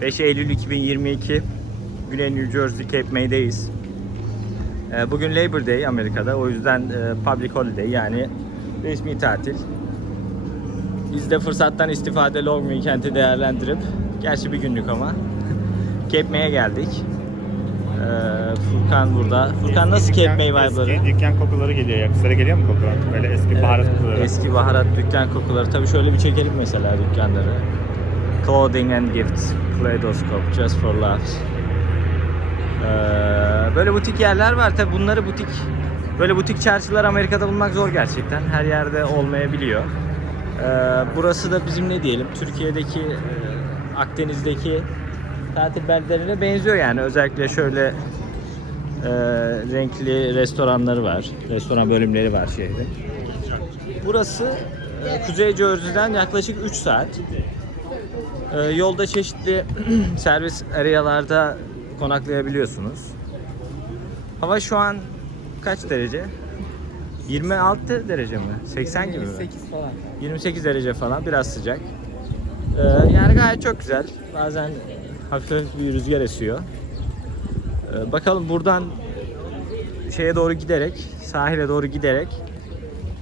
5 Eylül 2022 Güney New Jersey Cape May'deyiz. Ee, Bugün Labor Day Amerika'da. O yüzden e, public holiday yani resmi tatil. Biz de fırsattan istifade long weekend'i değerlendirip gerçi bir günlük ama Cape May'e geldik. Ee, Furkan burada. Furkan nasıl Cape May vibe'ları? Eski dükkan kokuları geliyor. Yakışlara geliyor mu kokular? Böyle eski baharat kokuları. Eski baharat dükkan kokuları. Tabii şöyle bir çekelim mesela dükkanları. Clothing and gifts, Kaleidoscope, Just for Laughs. Ee, böyle butik yerler var. Tabii bunları butik, böyle butik çarşılar Amerika'da bulmak zor gerçekten. Her yerde olmayabiliyor. Ee, burası da bizim ne diyelim, Türkiye'deki, e, Akdeniz'deki tatil beldelerine benziyor yani. Özellikle şöyle e, renkli restoranları var. Restoran bölümleri var şehrin. Burası e, Kuzey Jersey'den yaklaşık 3 saat. E, yolda çeşitli servis arealarda konaklayabiliyorsunuz. Hava şu an kaç derece? 26 derece mi? 80 gibi mi? 8 falan. 28 derece falan biraz sıcak. Ee, yani gayet çok güzel. Bazen hafif hafif bir rüzgar esiyor. Ee, bakalım buradan şeye doğru giderek, sahile doğru giderek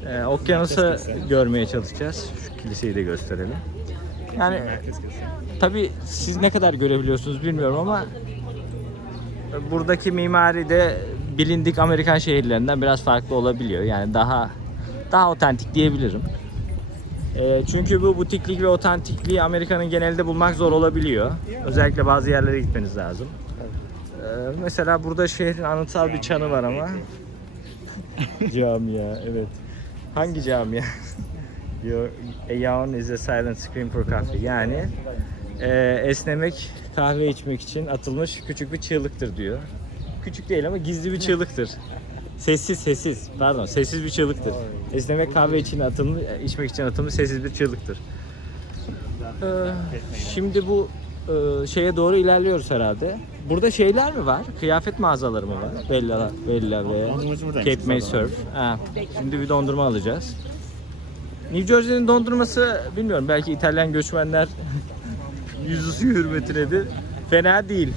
e, okyanusu görmeye çalışacağız. Şu kiliseyi de gösterelim. Yani tabi siz ne kadar görebiliyorsunuz bilmiyorum ama buradaki mimari de bilindik Amerikan şehirlerinden biraz farklı olabiliyor. Yani daha daha otantik diyebilirim. E, çünkü bu butiklik ve otantikliği Amerika'nın genelinde bulmak zor olabiliyor. Özellikle bazı yerlere gitmeniz lazım. E, mesela burada şehrin anıtsal bir çanı var ama. camia, evet. Hangi camia? Your, a yawn is a silent scream for coffee. Yani e, esnemek kahve içmek için atılmış küçük bir çığlıktır diyor. Küçük değil ama gizli bir çığlıktır. Sessiz sessiz pardon sessiz bir çığlıktır. Esnemek kahve için atılmış, içmek için atılmış sessiz bir çığlıktır. Ee, şimdi bu e, şeye doğru ilerliyoruz herhalde. Burada şeyler mi var? Kıyafet mağazaları mı var? Bella, Bella ve. Cape May Surf. Ha, şimdi bir dondurma alacağız. New Jersey'nin dondurması bilmiyorum belki İtalyan göçmenler yüzüstü hürmetinedir. Fena değil.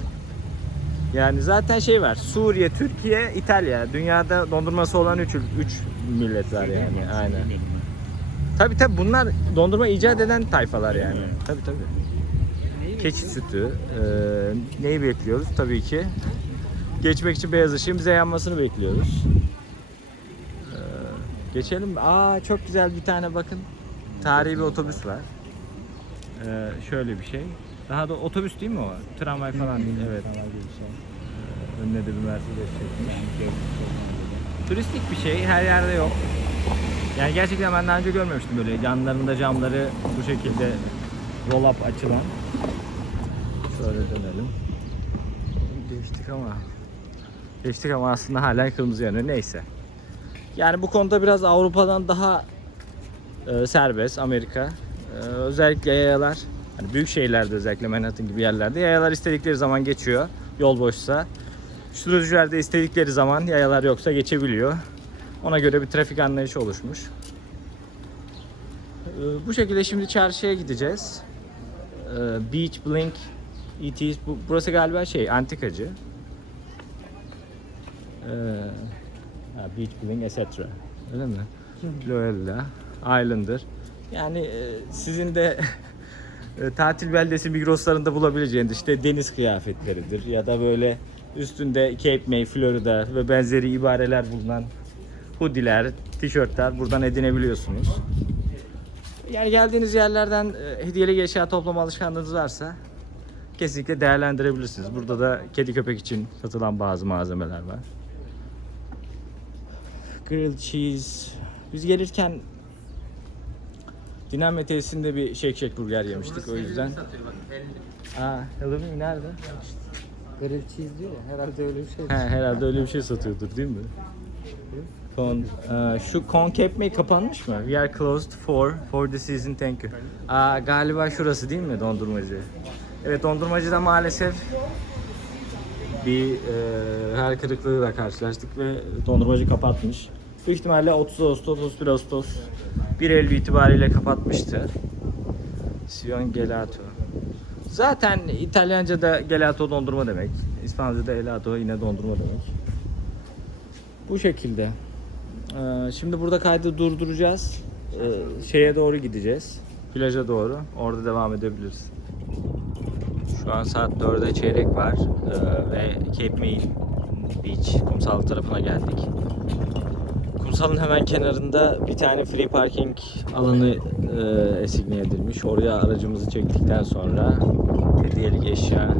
Yani zaten şey var. Suriye, Türkiye, İtalya. Dünyada dondurması olan 3 üç millet var yani. Aynen. Tabi tabi bunlar dondurma icat eden tayfalar yani. Tabi tabi. Keçi sütü. Ee, neyi bekliyoruz? Tabii ki. Geçmek için beyaz ışığın bize yanmasını bekliyoruz. Geçelim? Aa çok güzel bir tane bakın. Tarihi bir otobüs var. Ee, şöyle bir şey. Daha da otobüs değil mi o? Tramvay falan değil. Evet. Ee, Önüne de bir Mercedes çekmiş. Turistik bir şey. Her yerde yok. Yani gerçekten ben daha önce görmemiştim böyle yanlarında camları bu şekilde roll up açılan. Şöyle dönelim. Geçtik ama geçtik ama aslında hala kırmızı yanıyor. Neyse. Yani bu konuda biraz Avrupa'dan daha e, serbest Amerika. E, özellikle yayalar. Hani büyük şehirlerde özellikle Manhattan gibi yerlerde yayalar istedikleri zaman geçiyor. Yol boşsa. Sürücüler de istedikleri zaman yayalar yoksa geçebiliyor. Ona göre bir trafik anlayışı oluşmuş. Ee, Bu şekilde şimdi çarşıya gideceğiz. Ee, Beach Blink ETS bu, burası galiba şey antikacı. Ee, ha, Beach Blink etc. Öyle mi? Loella, Islander. Yani e, sizin de e, tatil beldesi Migros'larında bulabileceğiniz işte deniz kıyafetleridir ya da böyle üstünde Cape May, Florida ve benzeri ibareler bulunan hoodiler, tişörtler buradan edinebiliyorsunuz. Yani geldiğiniz yerlerden e, hediyeli eşya toplama alışkanlığınız varsa kesinlikle değerlendirebilirsiniz. Burada da kedi köpek için satılan bazı malzemeler var. Grilled cheese. Biz gelirken Dinlenme tesisinde bir Shake Shack burger yemiştik o yüzden. Aa, Halloween nerede? Grill cheese diyor ya herhalde öyle bir şey. He, herhalde öyle bir şey satıyordur değil mi? Con, e, şu Con Cape May kapanmış mı? We are closed for for the season thank you. Aa, galiba şurası değil mi dondurmacı? Evet dondurmacıda maalesef bir e, hayal kırıklığıyla karşılaştık ve dondurmacı kapatmış. Büyük ihtimalle 30 Ağustos, 31 Ağustos 1 Eylül itibariyle kapatmıştı. Sion Gelato. Zaten İtalyanca'da gelato dondurma demek. İspanyolca'da gelato yine dondurma demek. Bu şekilde. Ee, şimdi burada kaydı durduracağız. Ee, şeye doğru gideceğiz. Plaja doğru. Orada devam edebiliriz. Şu an saat 4'e çeyrek var ee, ve Cape May Beach kumsal tarafına geldik. Kumsalın hemen kenarında bir tane free parking alanı e, esigne edilmiş. Oraya aracımızı çektikten sonra hediyelik eşya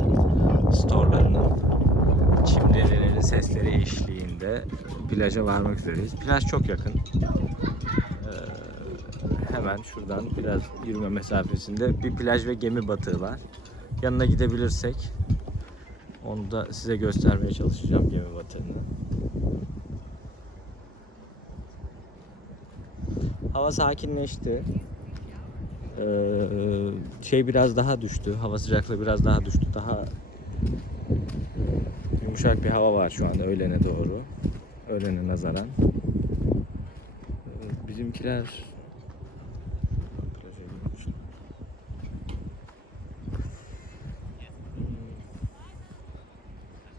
storelarının çimlerinin sesleri eşliğinde plaja varmak üzereyiz. Plaj çok yakın. Ee, hemen şuradan biraz yürüme mesafesinde bir plaj ve gemi batığı var. Yanına gidebilirsek onu da size göstermeye çalışacağım gemi batığını. Hava sakinleşti. Ee, şey biraz daha düştü. Hava sıcaklığı biraz daha düştü. Daha yumuşak bir hava var şu anda öğlene doğru. Öğlene nazaran. Ee, bizimkiler.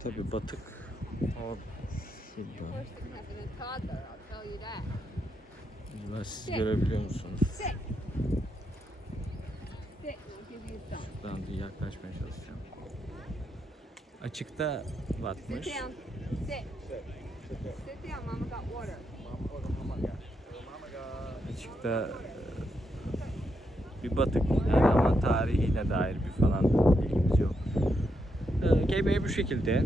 Tabii batık. Şurada. Siz görebiliyor musunuz? Şuradan bir yaklaşmaya çalışacağım. Açıkta batmış. Açıkta e, bir batık yani ama tarihine dair bir falan bilgimiz yok. E, GB bu şekilde.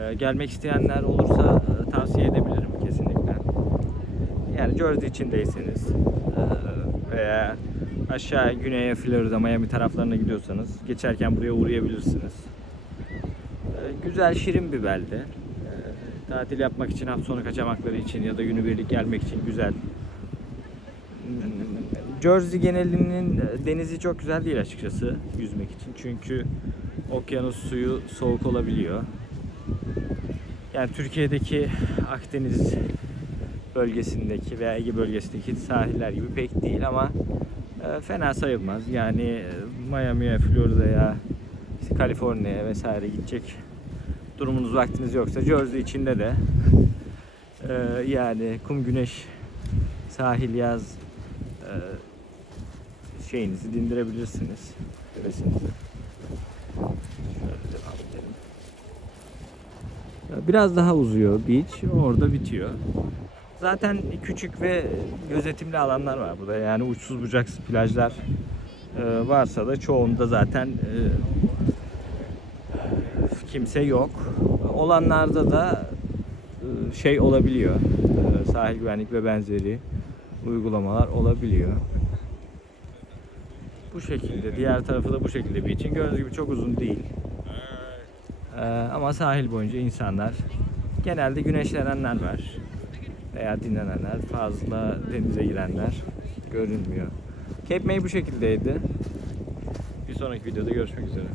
E, gelmek isteyenler olursa e, tavsiye edebilirim. Yani Jersey içindeyseniz veya aşağı güneye Florida, Miami taraflarına gidiyorsanız geçerken buraya uğrayabilirsiniz. Güzel, şirin bir belde. Tatil yapmak için, hafta sonu kaçamakları için ya da günübirlik gelmek için güzel. Jersey genelinin denizi çok güzel değil açıkçası yüzmek için. Çünkü okyanus suyu soğuk olabiliyor. Yani Türkiye'deki Akdeniz bölgesindeki veya Ege bölgesindeki sahiller gibi pek değil ama e, fena sayılmaz. Yani e, Miami'ye, Florida'ya, işte Kaliforniya'ya vesaire gidecek durumunuz vaktiniz yoksa Jersey içinde de e, yani kum güneş sahil yaz e, şeyinizi dindirebilirsiniz. Biraz daha uzuyor beach. Orada bitiyor. Zaten küçük ve gözetimli alanlar var burada. Yani uçsuz bucaksız plajlar e, varsa da çoğunda zaten e, kimse yok. Olanlarda da e, şey olabiliyor. Sahil güvenlik ve benzeri uygulamalar olabiliyor. Bu şekilde. Diğer tarafı da bu şekilde bir için. Gördüğünüz gibi çok uzun değil. Ama sahil boyunca insanlar genelde güneşlenenler var. Veya dinlenenler. Fazla denize girenler görünmüyor. Cape May bu şekildeydi. Bir sonraki videoda görüşmek üzere.